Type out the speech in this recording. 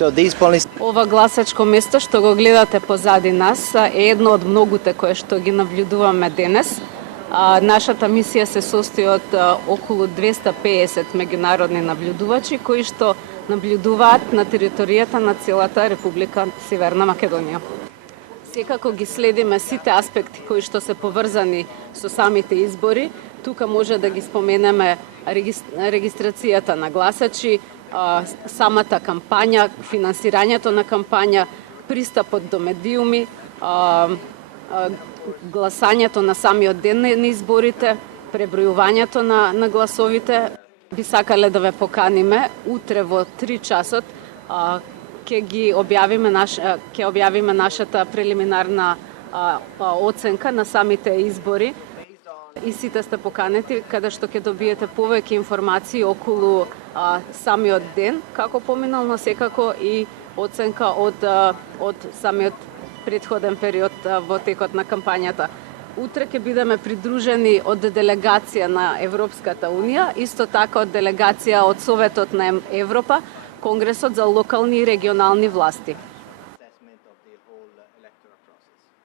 Ова гласачко место што го гледате позади нас е едно од многуте кое што ги наблюдуваме денес. Нашата мисија се состои од околу 250 меѓународни наблюдувачи кои што наблюдуваат на територијата на целата Република Северна Македонија. Секако ги следиме сите аспекти кои што се поврзани со самите избори. Тука може да ги споменеме регистрацијата на гласачи, самата кампања, финансирањето на кампања, пристапот до медиуми, гласањето на самиот ден на изборите, пребројувањето на гласовите. Би сакале да ве поканиме утре во 3 часот ќе објавиме нашата прелиминарна оценка на самите избори. И сите сте поканети каде што ќе добиете повеќе информации околу самиот ден, како поминал, но секако и оценка од самиот претходен период во текот на кампањата. Утре ќе бидеме придружени од делегација на Европската Унија, исто така од делегација од Советот на Европа, Конгресот за локални и регионални власти.